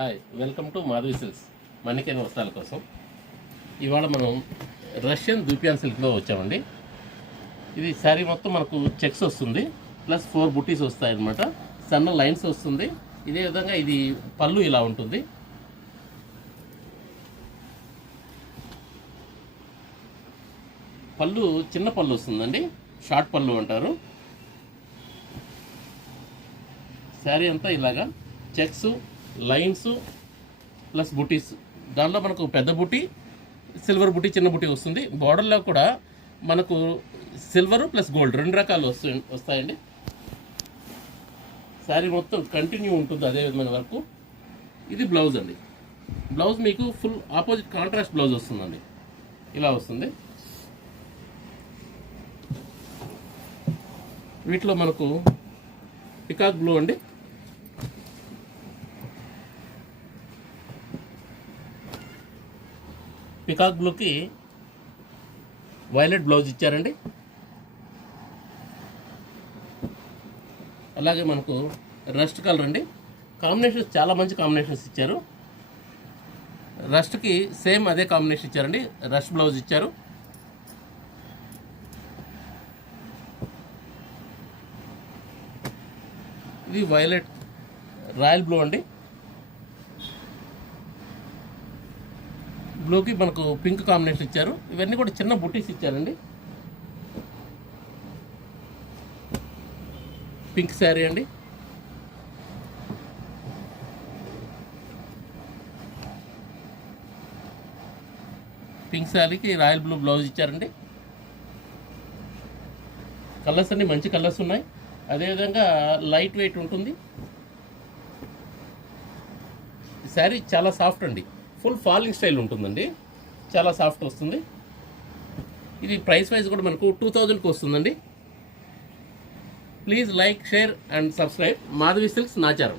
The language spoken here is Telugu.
Hi, welcome to Madhavi Silks మన్నికైన వస్త్రాల కోసం. ఇవాళ మనం రష్యన్ దూపియాన్ సిల్క్లో వచ్చామండి. ఇది శారీ మొత్తం మనకు చెక్స్ వస్తుంది, ప్లస్ 4 బుటీస్ వస్తాయి అన్నమాట. సన్న లైన్స్ వస్తుంది. ఇదే విధంగా ఇది పళ్ళు ఇలా ఉంటుంది. పళ్ళు చిన్న పళ్ళు వస్తుందండి, షార్ట్ పళ్ళు అంటారు. శారీ అంతా ఇలాగా చెక్స్, లైన్స్ ప్లస్ బుటీస్. దానిలో మనకు పెద్ద బుటీ, సిల్వర్ బుటీ, చిన్న బుటీ వస్తుంది. బార్డర్లో కూడా మనకు సిల్వర్ ప్లస్ గోల్డ్ 2 రకాలు వస్తాయండి. శారీ మొత్తం కంటిన్యూ ఉంటుంది అదే విధమైన వరకు. ఇది బ్లౌజ్ అండి. బ్లౌజ్ మీకు ఫుల్ ఆపోజిట్ కాంట్రాస్ట్ బ్లౌజ్ వస్తుందండి, ఇలా వస్తుంది. వీటిలో మనకు పికాక్ బ్లూ అండి, పికాక్ బ్లూకి వైలెట్ బ్లౌజ్ ఇచ్చారండి. అలాగే మనకు రస్ట్ కలర్ అండి. కాంబినేషన్స్ చాలా మంచి కాంబినేషన్స్ ఇచ్చారు. రస్ట్కి సేమ్ అదే కాంబినేషన్ ఇచ్చారండి, రస్ట్ బ్లౌజ్ ఇచ్చారు. ఇది వైలెట్ రాయల్ బ్లూ అండి. బ్లూకి మనకు పింక్ కాంబినేషన్ ఇచ్చారు. ఇవన్నీ కూడా చిన్న బుటీస్ ఇచ్చారండి. పింక్ శారీ అండి. పింక్ శారీకి రాయల్ బ్లూ బ్లౌజ్ ఇచ్చారండి. కలర్స్ అన్ని మంచి కలర్స్ ఉన్నాయి. అదేవిధంగా లైట్ వెయిట్ ఉంటుంది. ఈ శారీ చాలా సాఫ్ట్ అండి, ఫుల్ ఫాలింగ్ స్టైల్ ఉంటుందండి, చాలా సాఫ్ట్ వస్తుంది. ఇది ప్రైస్ వైజ్ కూడా మనకు 2000కి వస్తుందండి. Please like, share and subscribe Madhavi silks Nacharam.